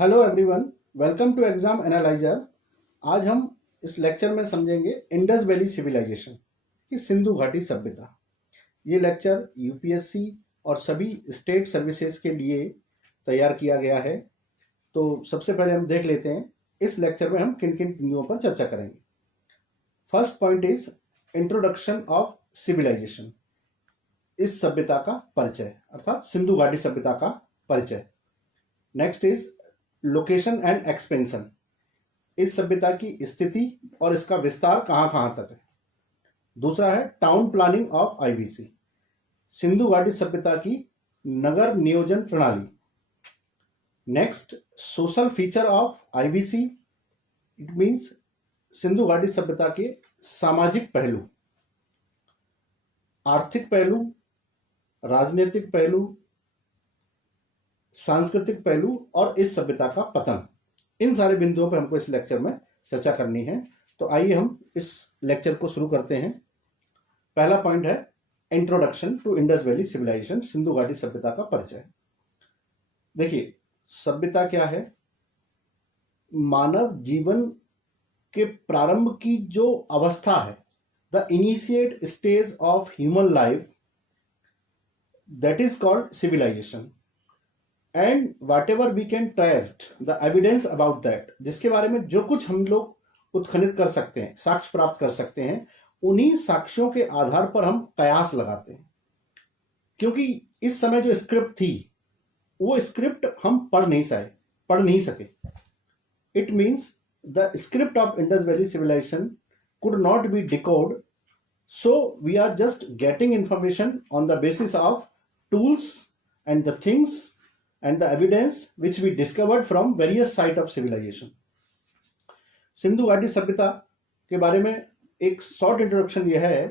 Hello everyone, welcome to exam analyser. आज हम इस लेक्चर में समझेंगे इंडस वैली सिविलाइजेशन की सिंधु घाटी सभ्यता। ये लेक्चर यूपीएससी और सभी स्टेट सर्विसेज के लिए तैयार किया गया है। तो सबसे पहले हम देख लेते हैं इस लेक्चर में हम किन किन बिंदुओं पर चर्चा करेंगे। First point is introduction of civilization, इस सभ्यता का परिचय अर्थात सिंधु घाटी सभ्यता का परिचय। Next is location and expansion, इस सभ्यता की स्थिति और इसका विस्तार कहां कहां तक है। दूसरा है town planning of IVC, Sindhu घाटी सभ्यता की नगर नियोजन प्रणाली। Next social feature of IVC, it means Sindhu घाटी सभ्यता के सामाजिक पहलू, आर्थिक पहलू, राजनीतिक पहलू, सांस्कृतिक पहलू और इस सभ्यता का पतन। इन सारे बिंदुओं पर हमको इस लेक्चर में चर्चा करनी है। तो आइए हम इस लेक्चर को शुरू करते हैं। पहला पॉइंट है introduction to Indus valley civilization, Sindhu घाटी सभ्यता का परिचय। देखिए, सभ्यता क्या है? मानव जीवन के प्रारंभ की जो अवस्था है, the initiate stage of human life, that is called civilization. And whatever we can test the evidence about that, जिसके बारे में जो कुछ हम लोग उत्खनित कर सकते हैं, साक्ष्य प्राप्त कर सकते हैं, उन्हीं साक्ष्यों के आधार पर हम कयास लगाते हैं। क्योंकि इस समय जो स्क्रिप्ट थी वो स्क्रिप्ट हम पढ़ नहीं सके। It means the script of Indus valley civilization could not be decode, so we are just getting information on the basis of tools and the things and the evidence which we discovered from various site of civilization. Sindhu घाटी सभ्यता के बारे में एक short introduction यह है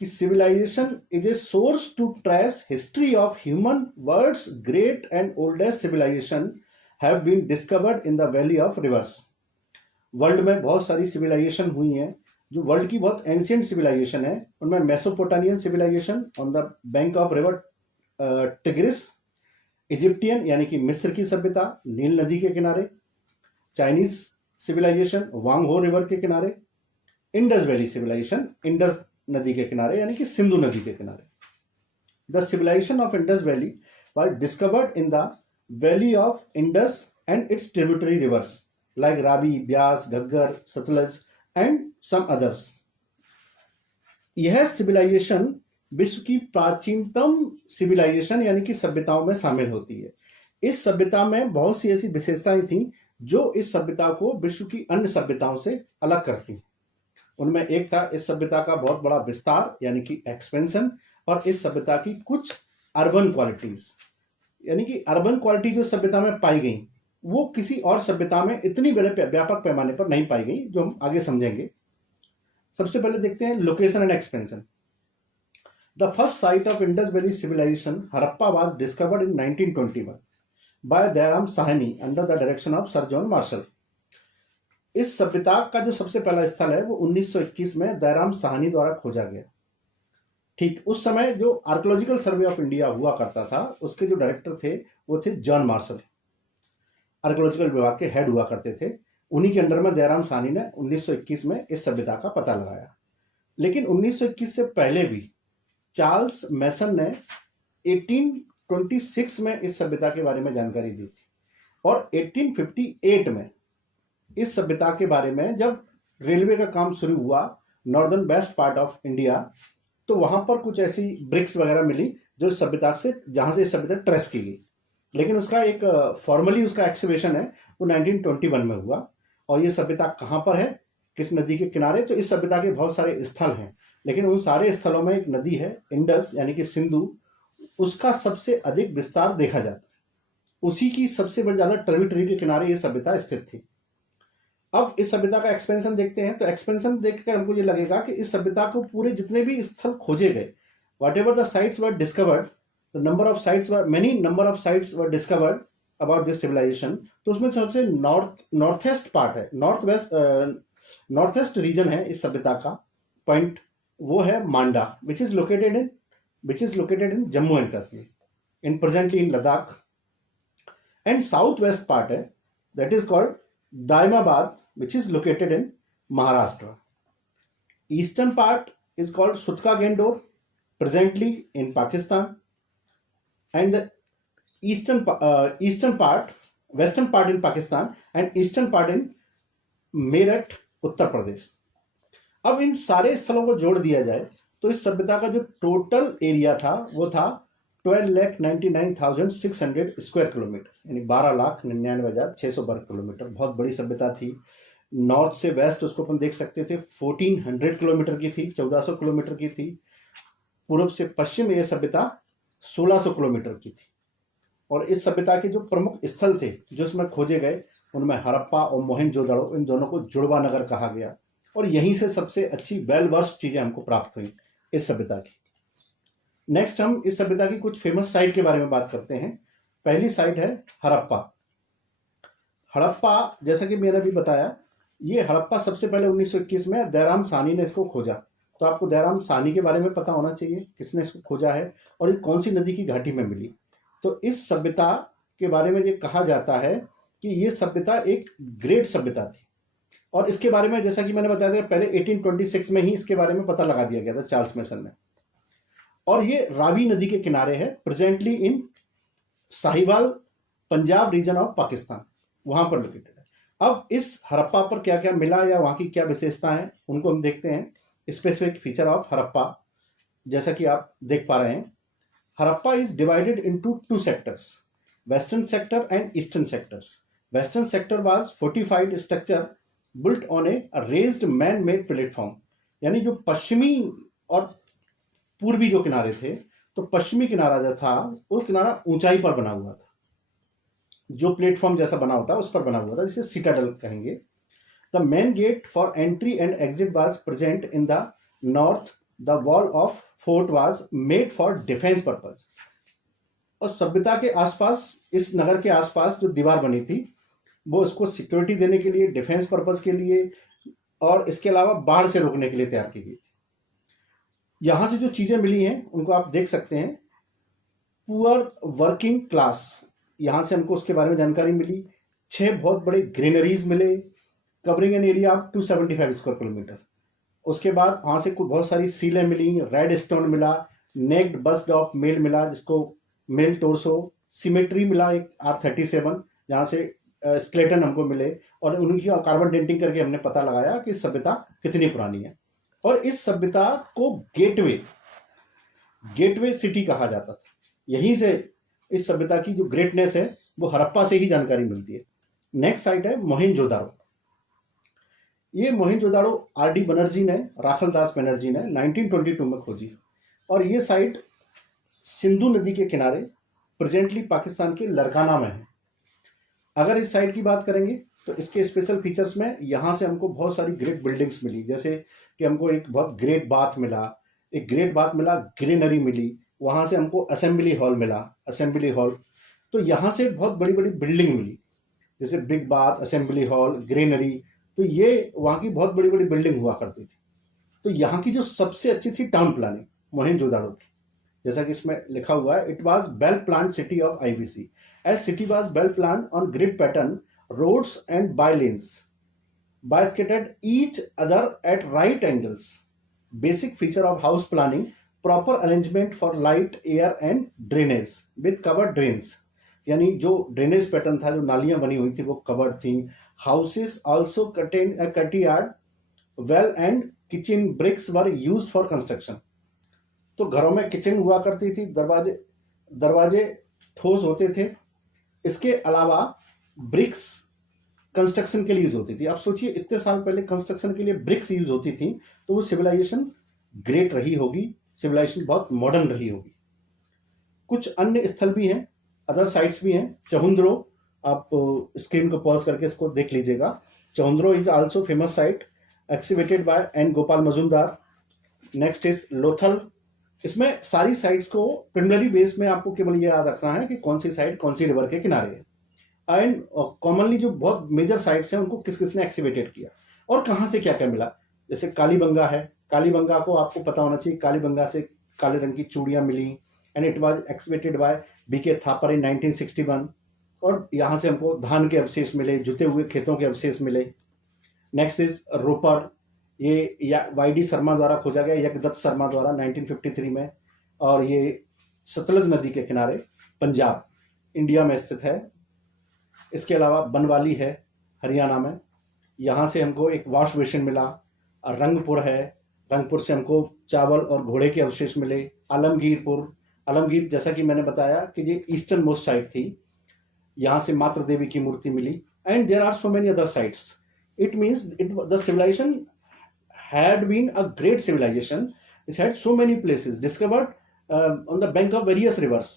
कि civilization is a source to trace history of human worlds great and oldest civilization have been discovered in the valley of rivers. World में बहुत सारी सिविलाइजेशन हुई हैं। जो वर्ल्ड की बहुत एंशियंट सिविलाइजेशन है उनमें Mesopotamian civilization on the bank of river Tigris, Egyptian यानी कि मिस्र की सभ्यता नील नदी के किनारे, चाइनीज सिविलाइजेशन वांग हो रिवर के किनारे, इंडस वैली सिविलाइजेशन इंडस नदी के किनारे यानी कि सिंधु नदी के किनारे। The civilization of Indus valley was discovered in the valley of Indus and its tributary rivers like Ravi, Beas, Ghaggar, Sutlej and some others. यह सिविलाइजेशन विश्व की प्राचीनतम सिविलाइजेशन यानी कि सभ्यताओं में शामिल होती है। इस सभ्यता में बहुत सी ऐसी विशेषताएं थी जो इस सभ्यता को विश्व की अन्य सभ्यताओं से अलग करती हैं। उनमें एक था इस सभ्यता का बहुत बड़ा विस्तार यानी कि एक्सपेंशन, और इस सभ्यता की कुछ अर्बन क्वालिटीज यानी कि अर्बन क्वालिटी जो सभ्यता में पाई गई वो किसी और सभ्यता में इतनी बड़े व्यापक पैमाने पर नहीं पाई गई, जो हम आगे समझेंगे। सबसे पहले देखते हैं location and expansion. The first site of Indus Valley civilization, Harappa, was discovered in 1921 by Dairam Sahni under the direction of Sir John Marshall. इस सभ्यता का जो सबसे पहला स्थल है वो 1921 में दयाराम साहनी द्वारा खोजा गया। ठीक उस समय जो आर्कियोलॉजिकल सर्वे ऑफ इंडिया हुआ करता था उसके जो डायरेक्टर थे वो थे जॉन मार्शल, आर्कियोलॉजिकल विभाग के हेड हुआ करते थे। उन्हीं के अंडर में दयाराम साहनी ने 1921 में इस सभ्यता का पता लगाया। लेकिन 1921 से पहले भी चार्ल्स मैसन ने 1826 में इस सभ्यता के बारे में जानकारी दी थी, और 1858 में इस सभ्यता के बारे में जब रेलवे का काम शुरू हुआ northern west part of India, तो वहां पर कुछ ऐसी ब्रिक्स वगैरह मिली जो इस सभ्यता से, जहां से इस सभ्यता ट्रेस की गई। लेकिन उसका एक फॉर्मली उसका एक्सकवेशन है वो 1921 में हुआ। और ये सभ्यता कहां पर है, किस नदी के किनारे? तो इस सभ्यता के बहुत सारे स्थल हैं, लेकिन उन सारे स्थलों में एक नदी है इंडस यानी कि सिंधु, उसका सबसे अधिक विस्तार देखा जाता है। उसी की सबसे बड़ी ज्यादा ट्रिब्यूटरी के किनारे ये सभ्यता स्थित थी। अब इस सभ्यता का एक्सपेंशन देखते हैं। तो एक्सपेंशन देखकर हमको ये लगेगा कि इस सभ्यता को पूरे जितने भी स्थल खोजे गए, whatever the sites were discovered, the number of sites were many number of sites were discovered about this civilization. तो उसमें सबसे नॉर्थ ईस्ट पार्ट है, नॉर्थ ईस्ट रीजन है इस सभ्यता का पॉइंट, वो है Manda, which is located in Jammu and Kashmir, in presently in Ladakh. And south west part है that is called Daimabad, which is located in Maharashtra. Eastern part is called Sutka Gendor, presently in Pakistan, and the eastern part, western part in Pakistan, and eastern part in Meerut, Uttar Pradesh. अब इन सारे स्थलों को जोड़ दिया जाए तो इस सभ्यता का जो टोटल एरिया था वो था 12,99,600 स्क्वायर किलोमीटर, यानी 12,99,600 वर्ग किलोमीटर. बहुत बड़ी सभ्यता थी. नॉर्थ से वेस्ट उसको अपन देख सकते थे 1400 किलोमीटर की थी, 1400 किलोमीटर की थी. पूर्व से पश्चिम ये सभ्यता 1600 किलोमीटर की थी. और इस सभ्यता के जो प्रमुख स्थल थे जो इसमें खोजे गए उनमें हड़प्पा और मोहनजोदड़ो, इन दोनों को जुड़वा नगर कहा गया. और यहीं से सबसे अच्छी वेल वर्स चीजें हमको प्राप्त हुई इस सभ्यता की. नेक्स्ट हम इस सभ्यता की कुछ फेमस साइट के बारे में बात करते हैं. पहली साइट है हड़प्पा. हड़प्पा, जैसा कि मैंने अभी बताया, ये हड़प्पा सबसे पहले 1921 में दयाराम साहनी ने इसको खोजा. तो आपको दयाराम साहनी के बारे में पता होना चाहिए, किसने इसको खोजा है और ये कौन सी नदी की घाटी में मिली. तो इस सभ्यता के बारे में ये कहा जाता है कि ये सभ्यता एक ग्रेट सभ्यता थी. और इसके बारे में जैसा कि मैंने बताया था पहले 1826 में ही इसके बारे में पता लगा दिया गया था चार्ल्स मेसन ने. और ये रावी नदी के किनारे है, presently in Sahiwal, Punjab region of Pakistan, वहां पर लोकेटेड है. अब इस हड़प्पा पर क्या क्या मिला या वहां की क्या विशेषता है उनको हम देखते हैं. स्पेसिफिक फीचर ऑफ हड़प्पा, जैसा कि आप देख पा रहे हैं, Harappa is divided into 2 sectors, western sector and eastern sectors. Western sector was fortified structure built on a raised man-made platform. यानी जो पश्चिमी और पूर्वी जो किनारे थे, तो पश्चिमी किनारा जो था वो किनारा ऊंचाई पर बना हुआ था, जो प्लेटफॉर्म जैसा बना होता है उस पर बना हुआ था, जिसे सिटाडल कहेंगे. The main get for entry and exit was present in the north. The wall of fort was made for defence purpose. और सभ्यता के आसपास, इस नगर के आसपास जो दीवार बनी थी वो इसको सिक्योरिटी देने के लिए, डिफेंस पर्पस के लिए और इसके अलावा बाढ़ से रोकने के लिए तैयार की गई थी. यहां से जो चीजें मिली हैं उनको आप देख सकते हैं. पुअर वर्किंग क्लास, यहां से हमको उसके बारे में जानकारी मिली. 6 बहुत बड़े ग्रेनरीज मिले covering an area of 275 square kilometre. उसके बाद वहां से कुछ बहुत सारी सीलें मिली, रेड स्टोन मिला, नेक्ड बस्ट ऑफ मेल मिला जिसको मेल टोर्सो, सिमेट्री मिला एक R37 जहां से स्केलेटन हमको मिले. और उनकी कार्बन डेंटिंग करके हमने पता लगाया कि सभ्यता कितनी पुरानी है. और इस सभ्यता को गेटवे सिटी कहा जाता था. यहीं से इस सभ्यता की जो ग्रेटनेस है वो हड़प्पा से ही जानकारी मिलती है. नेक्स्ट साइट है मोहनजोदाड़ो. ये मोहनजोदाड़ो R.D. बनर्जी ने, राखल दास बनर्जी ने 1922 में खोजी. और ये साइट सिंधु नदी के किनारे प्रेजेंटली पाकिस्तान के लरकाना में है. अगर इस साइट की बात करेंगे तो इसके स्पेशल फीचर्स में यहाँ से हमको बहुत सारी ग्रेट बिल्डिंग्स मिली. जैसे कि हमको एक बहुत ग्रेट बाथ मिला, ग्रीनरी मिली. वहाँ से हमको असेंबली हॉल. तो यहाँ से बहुत बड़ी बड़ी बिल्डिंग मिली, जैसे big bath, assembly hall, greenery. तो ये वहाँ की बहुत बड़ी बड़ी बिल्डिंग हुआ करती थी. तो यहाँ की जो सबसे अच्छी थी टाउन प्लानिंग मोहनजोदाड़ो की, जैसा कि इसमें लिखा हुआ है, it was well planned city of IBC. As city was well planned on grid pattern, roads and by-lanes bisected each other at right angles. Basic feature of house planning, proper arrangement for light, air and drainage with covered drains. यानी जो drainage pattern था, जो नालियां बनी हुई थी वो covered थी. Houses also contained a courtyard, well and kitchen bricks were used for construction. तो घरों में किचन हुआ करती थी, दरवाजे ठोस होते थे. इसके अलावा ब्रिक्स कंस्ट्रक्शन के लिए यूज होती थी. आप सोचिए इतने साल पहले कंस्ट्रक्शन के लिए ब्रिक्स यूज होती थी, तो वो सिविलाइजेशन ग्रेट रही होगी, सिविलाइजेशन बहुत मॉडर्न रही होगी. कुछ अन्य स्थल भी हैं, अदर साइट्स भी हैं. चहुंद्रो, आप स्क्रीन को पॉज करके इसको देख लीजिएगा. Chanhudaro is also famous site excavated by N Gopal Majumdar. Next is Lothal. इसमें सारी साइट्स को प्रिलिमिनरी बेस में आपको केवल ये याद रखना है कि कौन सी साइट कौन सी रिवर के किनारे है. एंड कॉमनली जो बहुत मेजर साइट्स हैं उनको किस किसने एक्सिवेटेड किया और कहाँ से क्या क्या मिला. जैसे कालीबंगा है, कालीबंगा को आपको पता होना चाहिए, कालीबंगा से काले रंग की चूड़ियाँ मिली. And it was excavated by BK Thapar in 1961. और यहाँ से हमको धान के अवशेष मिले, जुते हुए खेतों के अवशेष मिले। नेक्स्ट इज रोपर, ये या वाई डी शर्मा द्वारा खोजा गया, यज्ञदत्त शर्मा द्वारा 1953 में, और ये सतलज नदी के किनारे पंजाब इंडिया में स्थित है। इसके अलावा बनवाली है हरियाणा में, यहाँ से हमको एक वॉश बेसिन मिला। रंगपुर है, रंगपुर से हमको चावल और घोड़े के अवशेष मिले। आलमगीरपुर, आलमगीर जैसा कि मैंने बताया कि ये ईस्टर्न मोस्ट साइट थी, यहाँ से मातृ देवी की मूर्ति मिली। And there are so many other sites. It means the civilization had been a great civilization. It had so many places discovered on the bank of various rivers.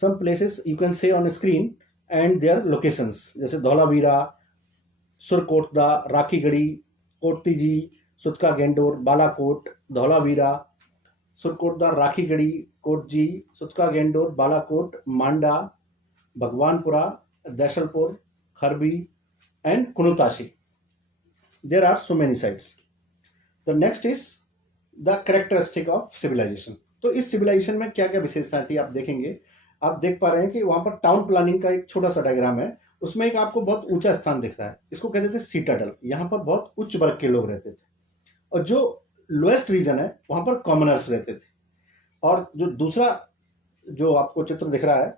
Some places you can say on screen and their locations, जैसे Dholavira, Surkotada, Rakhigarhi, Kotdiji, Sutka Gendor, Balakot, Dholavira, Surkotada, Rakhigarhi, Kotji, Sutka Gendor, Balakot, Manda, Bhagwanpura, Desalpur, Kharbi and Kuntasi. There are so many sites. The next is the characteristic of civilization. तो इस civilization में क्या क्या विशेषताएं थी आप देखेंगे। आप देख पा रहे हैं कि वहां पर टाउन प्लानिंग का एक छोटा सा डायग्राम है, उसमें एक आपको बहुत ऊंचा स्थान दिख रहा है, इसको कहते थे सीटाडल। यहाँ पर बहुत उच्च वर्ग के लोग रहते थे, और जो लोएस्ट रीजन है वहां पर कॉमनर्स रहते थे। और जो दूसरा जो आपको चित्र दिख रहा है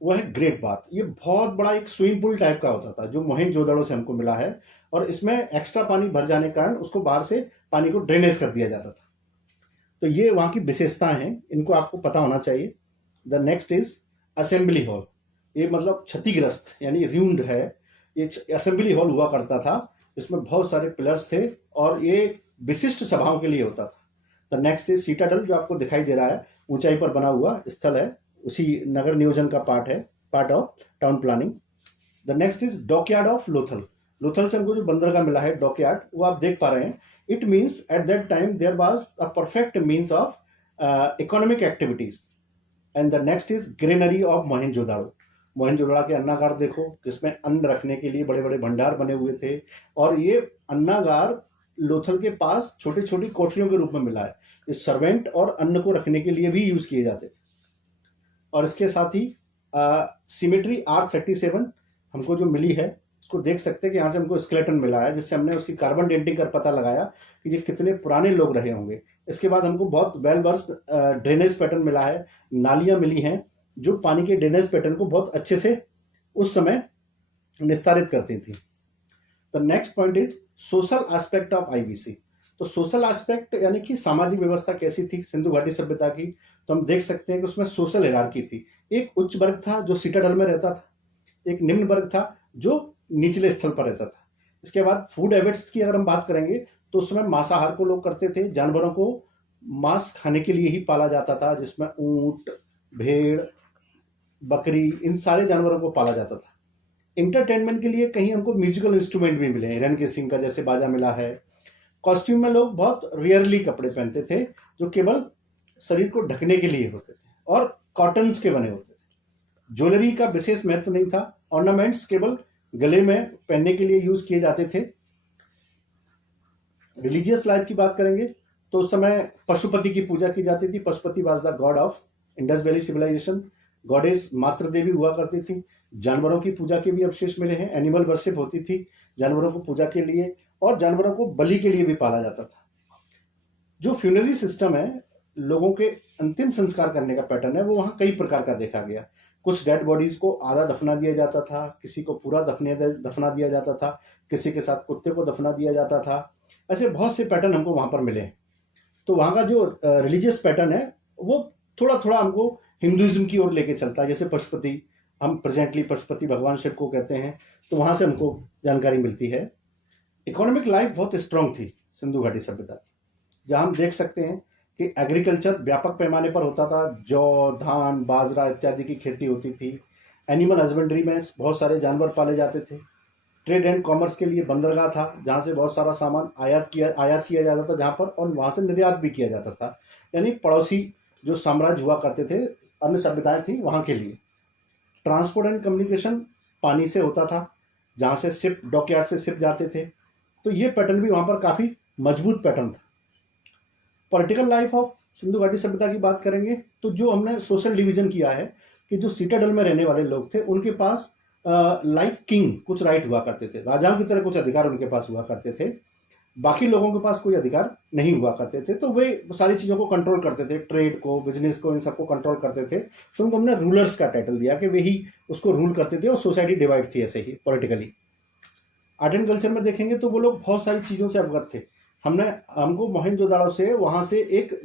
वो है ग्रेट बाथ। ये बहुत बड़ा एक स्विमिंग पूल टाइप का होता था जो मोहनजोदड़ो से हमको मिला है, और इसमें एक्स्ट्रा पानी भर जाने के कारण उसको बाहर से पानी को ड्रेनेज कर दिया जाता था। तो ये वहाँ की विशेषताएं हैं, इनको आपको पता होना चाहिए। The next is assembly hall. ये मतलब क्षतिग्रस्त यानी रूइंड है, ये असेंबली हॉल हुआ करता था, इसमें बहुत सारे पिलर्स थे और ये विशिष्ट सभाओं के लिए होता था। द नेक्स्ट इज सीटाडल, जो आपको दिखाई दे रहा है, ऊंचाई पर बना हुआ स्थल है, उसी नगर नियोजन का पार्ट है, part of town planning. The next is dockyard of Lothal. Lothal से हमको जो बंदरगाह मिला है डॉकयार्ड, वो आप देख पा रहे हैं। It means at that time there was a perfect means of economic activities. And the next is granary of Mohenjodaro. Mohenjodaro के अन्नागार देखो, जिसमें अन्न रखने के लिए बड़े बड़े भंडार बने हुए थे, और ये अन्नागार लोथल के पास छोटी छोटी कोठरियों के रूप में मिला है। ये सर्वेंट और अन्न को रखने के लिए भी यूज किए जाते थे। और इसके साथ ही सिमेट्री R37 हमको जो मिली है, उसको देख सकते हैं कि यहाँ से हमको स्केलेटन मिला है, जिससे हमने उसकी कार्बन डेटिंग कर पता लगाया कि ये कितने पुराने लोग रहे होंगे। इसके बाद हमको बहुत वेल वर्स्ड ड्रेनेज पैटर्न मिला है, नालियां मिली हैं जो पानी के ड्रेनेज पैटर्न को बहुत अच्छे से उस समय निस्तारित करती थी। The next point is social aspect of IBC। तो सोशल एस्पेक्ट यानी कि सामाजिक व्यवस्था कैसी थी सिंधु घाटी सभ्यता की, तो हम देख सकते हैं कि उसमें सोशल हायरार्की थी। एक उच्च वर्ग था जो सीटाडल में रहता था, एक निम्न वर्ग था जो निचले स्थल पर रहता था। इसके बाद फूड हैबिट्स की अगर हम बात करेंगे तो उसमें मांसाहार को लोग करते थे, जानवरों को मांस खाने के लिए ही पाला जाता था, जिसमें ऊंट, भेड़, बकरी, इन सारे जानवरों को पाला जाता था। इंटरटेनमेंट के लिए कहीं हमको म्यूजिकल इंस्ट्रूमेंट भी मिले हैं, हिरन सिंह का जैसे बाजा मिला है। कॉस्ट्यूम में लोग बहुत रियरली कपड़े पहनते थे जो केवल शरीर को ढकने के लिए होते थे और कॉटन्स के बने होते थे। ज्वेलरी का विशेष महत्व नहीं था, ऑर्नामेंट्स केवल गले में पहनने के लिए यूज किए जाते थे। रिलीजियस लाइफ की बात करेंगे तो उस समय पशुपति की पूजा की जाती थी। Pashupati was the god of Indus valley civilization. Goddess मातृ देवी हुआ करती थी। जानवरों की पूजा के भी अवशेष मिले हैं, एनिमल वर्शिप होती थी जानवरों को पूजा के लिए, और जानवरों को बलि के लिए भी पाला जाता था। जो फ्यूनरी सिस्टम है, लोगों के अंतिम संस्कार करने का पैटर्न है, वो वहाँ कई प्रकार का देखा गया। कुछ डेड बॉडीज को आधा दफना दिया जाता था, किसी को पूरा दफना दिया जाता था, किसी के साथ कुत्ते को दफना दिया जाता था। ऐसे बहुत से पैटर्न हमको वहाँ पर मिले। तो वहाँ का जो रिलीजियस पैटर्न है वो थोड़ा थोड़ा हमको हिंदुइज्म की ओर लेके चलता है। जैसे पशुपति, हम प्रेजेंटली पशुपति भगवान शिव को कहते हैं, तो वहाँ से हमको जानकारी मिलती है। इकोनॉमिक लाइफ बहुत स्ट्रांग थी सिंधु घाटी सभ्यता की, जहाँ हम देख सकते हैं कि एग्रीकल्चर व्यापक पैमाने पर होता था। जौ, धान, बाजरा इत्यादि की खेती होती थी। एनिमल हस्बेंड्री में बहुत सारे जानवर पाले जाते थे। ट्रेड एंड कॉमर्स के लिए बंदरगाह था, जहाँ से बहुत सारा सामान आयात किया जाता था जहाँ पर, और वहाँ से निर्यात भी किया जाता था। यानी पड़ोसी जो साम्राज्य हुआ करते थे, अन्य सभ्यताएं थी, वहाँ के लिए। ट्रांसपोर्ट एंड कम्युनिकेशन पानी से होता था, जहाँ से शिप, डॉकयार्ड से शिप जाते थे। तो ये पैटर्न भी वहाँ पर काफ़ी मजबूत पैटर्न था। पॉलिटिकल लाइफ ऑफ सिंधु घाटी सभ्यता की बात करेंगे तो जो हमने सोशल डिवीजन किया है कि जो सीटाडल में रहने वाले लोग थे उनके पास लाइक किंग कुछ राइट हुआ करते थे, राजाओं की तरह कुछ अधिकार उनके पास हुआ करते थे, बाकी लोगों के पास कोई अधिकार नहीं हुआ करते थे। तो वे सारी चीज़ों को कंट्रोल करते थे, ट्रेड को, बिजनेस को, इन सबको कंट्रोल करते थे। तो उनको हमने रूलर्स का टाइटल दिया कि वे ही उसको रूल करते थे और सोसाइटी डिवाइड थी ऐसे ही पॉलिटिकली। आर्ट एंड कल्चर में देखेंगे तो वो लोग बहुत सारी चीज़ों से अवगत थे। हमको मोहनजोदाड़ो से वहाँ से एक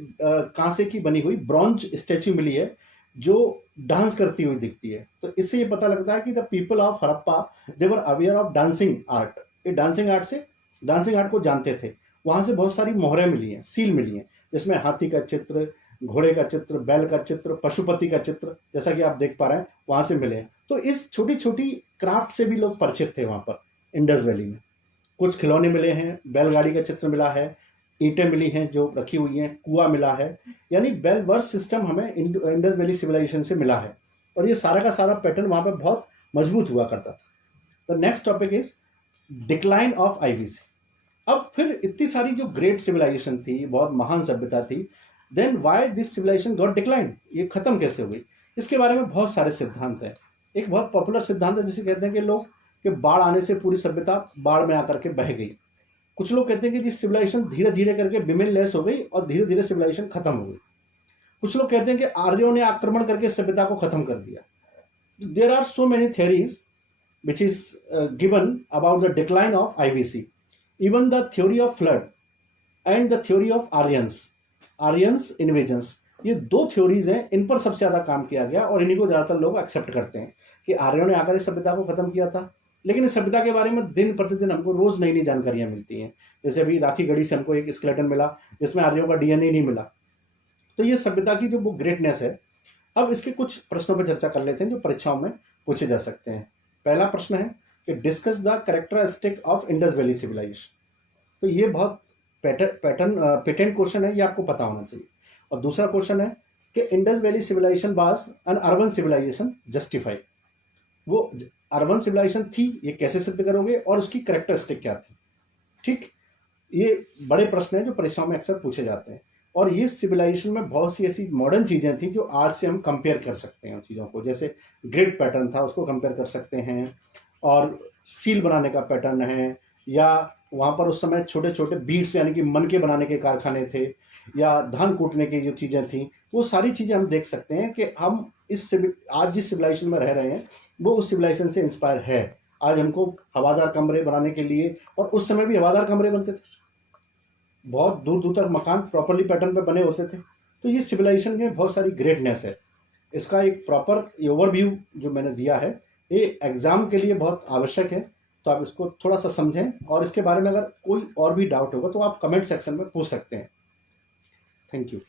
कांसे की बनी हुई ब्रॉन्ज स्टैच्यू मिली है जो डांस करती हुई दिखती है। तो इससे ये पता लगता है कि the people of Harappa they were aware of dancing art. ये डांसिंग आर्ट को जानते थे। वहाँ से बहुत सारी मोहरें मिली हैं, सील मिली हैं, जिसमें हाथी का चित्र, घोड़े का चित्र, बैल का चित्र, पशुपति का चित्र, जैसा कि आप देख पा रहे हैं वहाँ से मिले हैं। तो इस छोटी छोटी क्राफ्ट से भी लोग परिचित थे वहाँ पर इंडस वैली में। कुछ खिलौने मिले हैं, बैलगाड़ी का चित्र मिला है, ईंटें मिली हैं जो रखी हुई हैं, कुआं मिला है, यानी बेल वर्स सिस्टम हमें इंडस वैली सिविलाइजेशन से मिला है। और ये सारा का सारा पैटर्न वहाँ पर बहुत मजबूत हुआ करता था। The next topic is decline of IVC. अब फिर इतनी सारी जो ग्रेट सिविलाइजेशन थी, बहुत महान सभ्यता थी, then why this civilization got decline, ये खत्म कैसे हुई? इसके बारे में बहुत सारे सिद्धांत हैं। एक बहुत पॉपुलर सिद्धांत है जिसे कहते हैं कि लोग कि बाढ़ आने से पूरी सभ्यता बाढ़ में आकर के बह गई। कुछ लोग कहते हैं कि सिविलाइजेशन धीरे धीरे करके विमेन लेस हो गई और धीरे धीरे सिविलाइजेशन खत्म हो गई। कुछ लोग कहते हैं कि आर्यों ने आक्रमण करके सभ्यता को खत्म कर दिया। There are so many theories which is given about the decline of IVC. Even the theory of flood and the theory of Aryans invasions, ये दो थ्योरीज हैं, इन पर सबसे ज्यादा काम किया गया और इन्हीं को ज्यादातर लोग एक्सेप्ट करते हैं कि आर्यों ने आकर इस सभ्यता को खत्म किया था। लेकिन इस सभ्यता के बारे में दिन प्रतिदिन हमको रोज नई नई जानकारियां मिलती हैं। जैसे अभी राखी गढ़ी से हमको एक स्केलेटन मिला जिसमें आर्यों का डीएनए नहीं मिला। तो ये सभ्यता की जो वो ग्रेटनेस है। अब इसके कुछ प्रश्नों पर चर्चा कर लेते हैं जो परीक्षाओं में पूछे जा सकते हैं। पहला प्रश्न है कि discuss the characteristic of Indus valley civilization. तो ये बहुत पेटेंट क्वेश्चन है, ये आपको पता होना चाहिए। और दूसरा क्वेश्चन है कि Indus valley civilization was an urban civilization justify. वो अर्बन सिविलाइजेशन थी, ये कैसे सिद्ध करोगे और उसकी कैरेक्टरिस्टिक क्या थी? ठीक, ये बड़े प्रश्न हैं जो परीक्षाओं में अक्सर पूछे जाते हैं। और ये सिविलाइजेशन में बहुत सी ऐसी मॉडर्न चीज़ें थी जो आज से हम कंपेयर कर सकते हैं उन चीज़ों को। जैसे ग्रिड पैटर्न था, उसको कंपेयर कर सकते हैं, और सील बनाने का पैटर्न है, या वहाँ पर उस समय छोटे छोटे बीड्स यानी कि मनके बनाने के कारखाने थे, या धान कूटने की जो चीज़ें थी, वो सारी चीज़ें हम देख सकते हैं कि हम आज जिस सिविलाइजेशन में रह रहे हैं वो उस सिविलाइजेशन से इंस्पायर है। आज हमको हवादार कमरे बनाने के लिए, और उस समय भी हवादार कमरे बनते थे, बहुत दूर दूर तक मकान प्रॉपरली पैटर्न पे बने होते थे। तो ये सिविलाइजेशन में बहुत सारी ग्रेटनेस है। इसका एक प्रॉपर ओवरव्यू जो मैंने दिया है, ये एग्जाम के लिए बहुत आवश्यक है। तो आप इसको थोड़ा सा समझें, और इसके बारे में अगर कोई और भी डाउट होगा तो आप कमेंट सेक्शन में पूछ सकते हैं। Thank you.